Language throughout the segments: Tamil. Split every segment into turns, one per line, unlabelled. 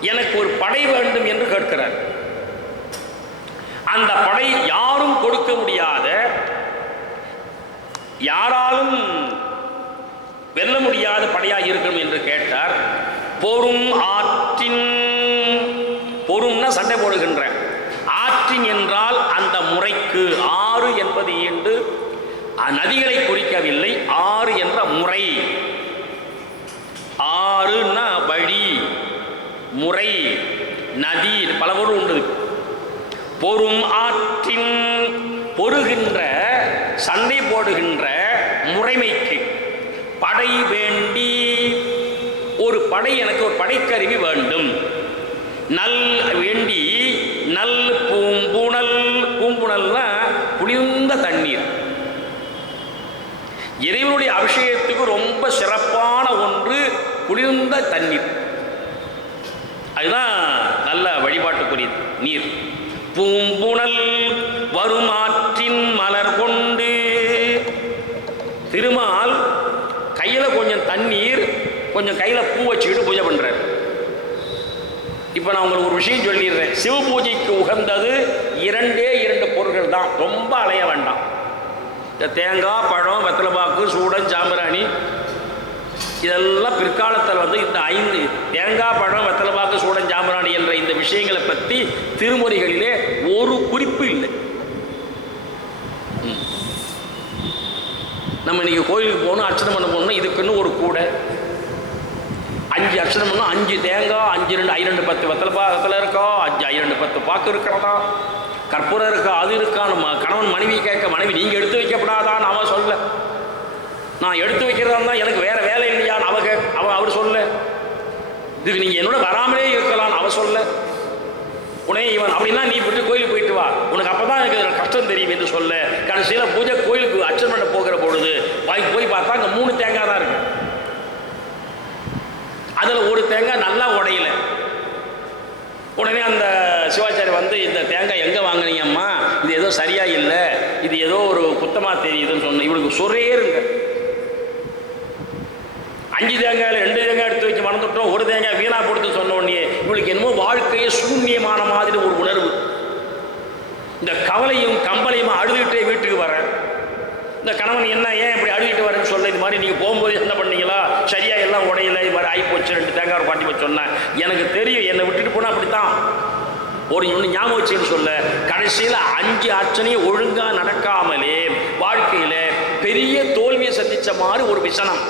எனக்கு ஒரு படை வேண்டும் என்று கேட்கிறார். அந்த படை யாரும் கொடுக்க முடியாத யாராலும் வெல்ல முடியாத படையாக இருக்கும் என்று கேட்டார். பொறும் ஆற்றின் பொறும்னா சண்டை போடுகின்ற ஆற்றின் என்றால் அந்த முறைக்கு ஆறு என்பது என்று நதிகளை குறிக்கவில்லை ஆறு என்ற முறை. முறை நதி பல பொருள் உண்டு. பொறும் ஆற்றின் பொறுகின்ற சண்டை போடுகின்ற முறைமைக்கு படை வேண்டி ஒரு படை எனக்கு ஒரு படைக்கருவி வேண்டும். நல் வேண்டி நல் பூம்புணல் பூம்புணல்னா குளிர்ந்த தண்ணீர். இறைவனுடைய அபிஷேகத்துக்கு ரொம்ப சிறப்பான ஒன்று குளிர்ந்த தண்ணீர். அதுதான் நல்ல வழிபாட்டுக்குரிய நீர். பூம்புணல் வருமாற்றின் மலர் கொண்டு திருமால் கையில் கொஞ்சம் தண்ணீர் கொஞ்சம் கையில் பூ வச்சுக்கிட்டு பூஜை பண்ணுறாரு இப்போ நான் உங்களுக்கு ஒரு விஷயம் சொல்லிடுறேன். சிவ பூஜைக்கு உகந்தது இரண்டே இரண்டு பொருட்கள் தான். ரொம்ப அலைய வேண்டாம். இந்த தேங்காய் பழம் வெத்தலைப்பாக்கு சூடன் சாம்பிராணி இதெல்லாம் பிற்காலத்தில் வந்து இந்த ஐந்து தேங்காய் பழம் வெத்தலைப்பாக்கு சூடன் ஜாமராணி என்ற இந்த விஷயங்களை பற்றி திருமுறைகளிலே ஒரு குறிப்பு இல்லை. நம்ம இன்னைக்கு கோயிலுக்கு போகணும் அர்ச்சனை பண்ண போகணும்னா இதுக்குன்னு ஒரு கூடை. அஞ்சு அர்ச்சனை பண்ணால் அஞ்சு தேங்காய் அஞ்சு ரெண்டு ஐ ரெண்டு பத்து வெத்தலை பாக்கத்தில் இருக்கா அஞ்சு ஐரெண்டு பத்து பாக்கு இருக்கிறதா? கற்பூரம் இருக்கா அது இருக்கா? நம்ம கணவன் மனைவி கேட்க மனைவி நீங்கள் எடுத்து வைக்கப்படாதான்னு அவன் சொல்ல. நான் எடுத்து வைக்கிறதா இருந்தால் எனக்கு வேற வேலை இல்லையான்னு அவ கேட்க. அவ அவர் சொல்ல. இதுக்கு நீங்கள் என்னோட வராமலே இருக்கலாம்னு அவ சொல்ல. உடனே இவன் அப்படின்னா நீ விட்டு கோயிலுக்கு போயிட்டு வா. உனக்கு அப்போ தான் எனக்கு கஷ்டம் தெரியும் என்று சொல்ல. கடைசியில் பூஜை கோயிலுக்கு அர்ச்சனை பண்ண போகிற பொழுது வாங்கி போய் பார்த்தா அங்கே மூணு தேங்காய் தான் இருக்கு. அதில் ஒரு தேங்காய் நல்லா உடையல. உடனே அந்த சிவாச்சாரி வந்து இந்த தேங்காய் எங்கே வாங்குனீங்கம்மா? இது ஏதோ சரியா இல்லை. இது ஏதோ ஒரு குத்தமாக தெரியுதுன்னு சொன்ன இவனுக்கு சொரேருங்க அஞ்சு தேங்காயில் ரெண்டு தேங்காய் எடுத்து வச்சு மறந்துட்டோம் ஒரு தேங்காய் வீணா கொடுத்து சொன்ன உடனே இவளுக்கு என்னமோ வாழ்க்கையே சூன்யமான மாதிரி ஒரு உணர்வு. இந்த கவலையும் கம்பளையும் அழுதுகிட்டே வீட்டுக்கு வரேன் இந்த கணவன் என்ன ஏன் இப்படி அழுகிட்டு வரேன்னு சொல்ல இது மாதிரி நீங்கள் போகும்போது என்ன பண்ணீங்களா? சரியாக எல்லாம் உடையில இது மாதிரி ஆகிப்போச்சு ரெண்டு தேங்காய் பாட்டி போய் சொன்னேன். எனக்கு தெரியும் என்னை விட்டுட்டு போனால் அப்படித்தான். ஒரு ஒன்று ஞாபகம் வச்சுன்னு சொல்ல கடைசியில் அஞ்சு அர்ச்சனையும் ஒழுங்காக நடக்காமலே வாழ்க்கையில் பெரிய தோல்வியை சந்திச்ச மாதிரி ஒரு விசனம்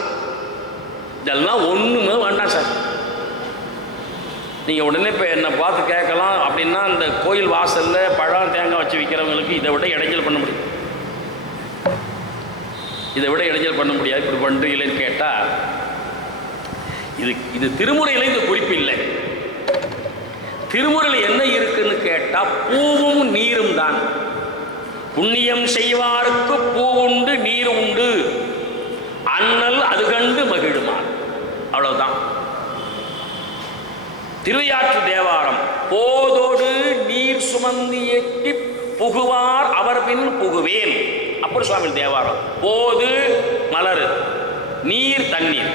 இதெல்லாம் ஒன்றுமே வேண்டாம் சார். நீங்கள் உடனே இப்போ என்னை பார்த்து கேட்கலாம் அப்படின்னா இந்த கோயில் வாசலில் பழம் தேங்காய் வச்சு விற்கிறவங்களுக்கு இதை விட இடைஞ்சல் பண்ண முடியும். இதை விட இடைஞ்சல் பண்ண முடியாது. இப்படி பண்ணுறீங்களேன்னு கேட்டால் இது இது திருமுறையில் இந்த குறிப்பு இல்லை. திருமுறையில் என்ன இருக்குன்னு கேட்டால் பூவும் நீரும் தான். புண்ணியம் செய்வாருக்கு பூ உண்டு நீர் உண்டு. அண்ணல் அவ்வளவுதான். திருவையாற்று தேவாரம் போதோடு நீர் சுமந்து எட்டி புகுவார் அவர் பின் புகுவேன். அப்படி சுவாமி தேவாரம். போது மலர் நீர் தண்ணீர்.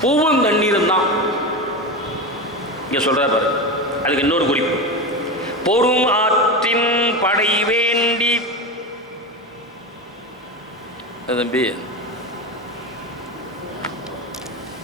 பூவும் தண்ணீரும் தான். இங்க சொல்ற பாரு. அதுக்கு இன்னொரு குறிப்பு. பொறும் ஆற்றின் படை வேண்டி. தம்பி